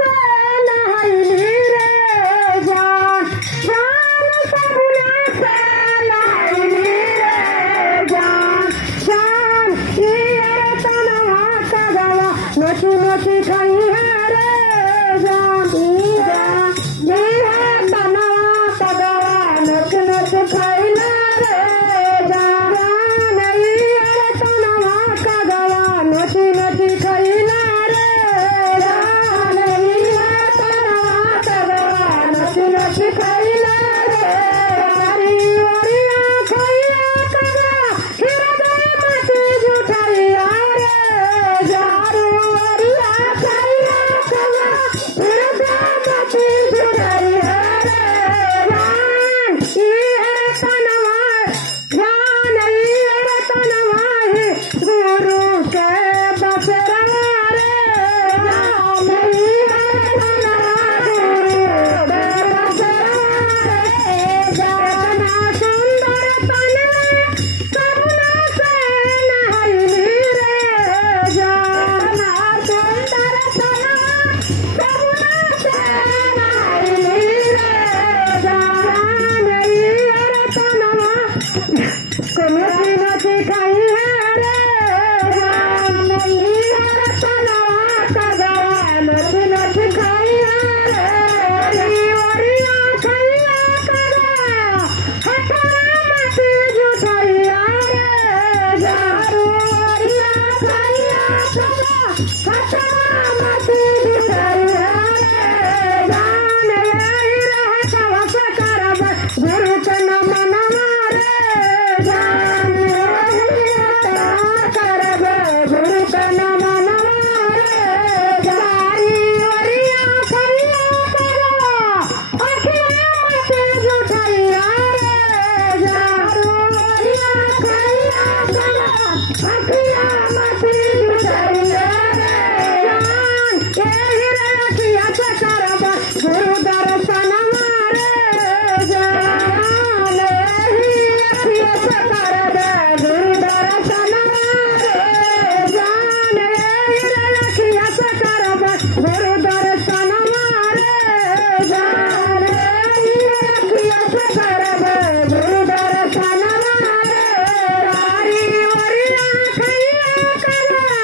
से नहैली रे जान जान सपना से नहैली रे जान जान ये तनवा कगवा नोची नोची खाई है रे जान ये तनवा कगवा नोच नोच खाई रे जान ये तनवा कगवा नोची नोची खाई रे जान ये तनवा कगवा नोची नोची खाई रे हरी वरिया खाइया कगवा हृदय माटी जुठाइया रे जारू वरिया खाइया कगवा हृदय माटी जुठाइया रे जान ये तनवा जान ये तनवा गुरु के बसरवा रे जान ये तनवा गुरु के बसरवा रे जान सुंदर तनवा सपना से नहैली रे जान सुंदर तनवा सपना से नहैली रे जान ये तनवा नोची नोची खाई है रे जान ये तनवा कगवा नोची नोची खाई है रे वरिया खाइया कगवा हथवा माटी जुठाइया रे जारू वरिया खाइया कगवा हथवा माटी जुठाइया रे जान यही रह कवस करब गुरु के नमनवा रे जान यही करब गुरु के नमनवा रे जारी वरिया खाइया कगवा अखिया माटी जुठाइया रे जारू वरिया खाइया कगवा अखिया माटी जुठाइया रे जान यही रखिया से करब गुरु दर्शनवा रे जान यही रखिया से करब गुरु दर्शनवा रे जान यही रखिया से करब गुरु दर्शनवा रे जान यही रखिया से करब गुरु दर्शनवा रे हरी वरिया खाइया कगवा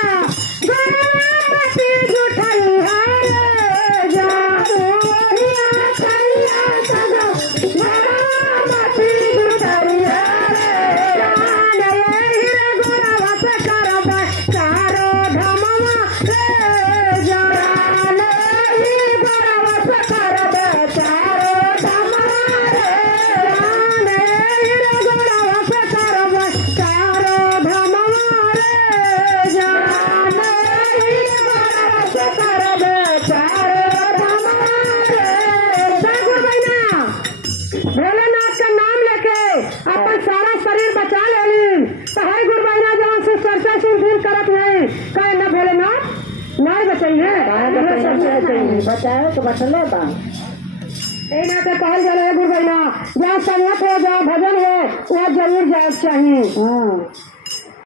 गरवा माटी जुठाइया रे जारू वरिया खाइया कगवा गरवा माटी जुठाइया रे जान यही गोरवा से करब चारो धमवा रे जान यही गोरवा से करब चारो धमवा रे जान यही गोरवा से करब चारो धमवा रे जान यही गोरवा से करब चारो धमवा रे सागुर बहना भोलेनाथ का नाम लेके अपन सारा शरीर बचा लेली तो हर गुरु बहना जहाँ से चर्चा सुन करत नहीं कहे न भोलेनाथ नहीं बचाइए बताओ तो बचले बा ना तो कहल गया गुरु बहना जहाँ संगत हो जहाँ भजन हो वहाँ जरूर जाए चाहिए।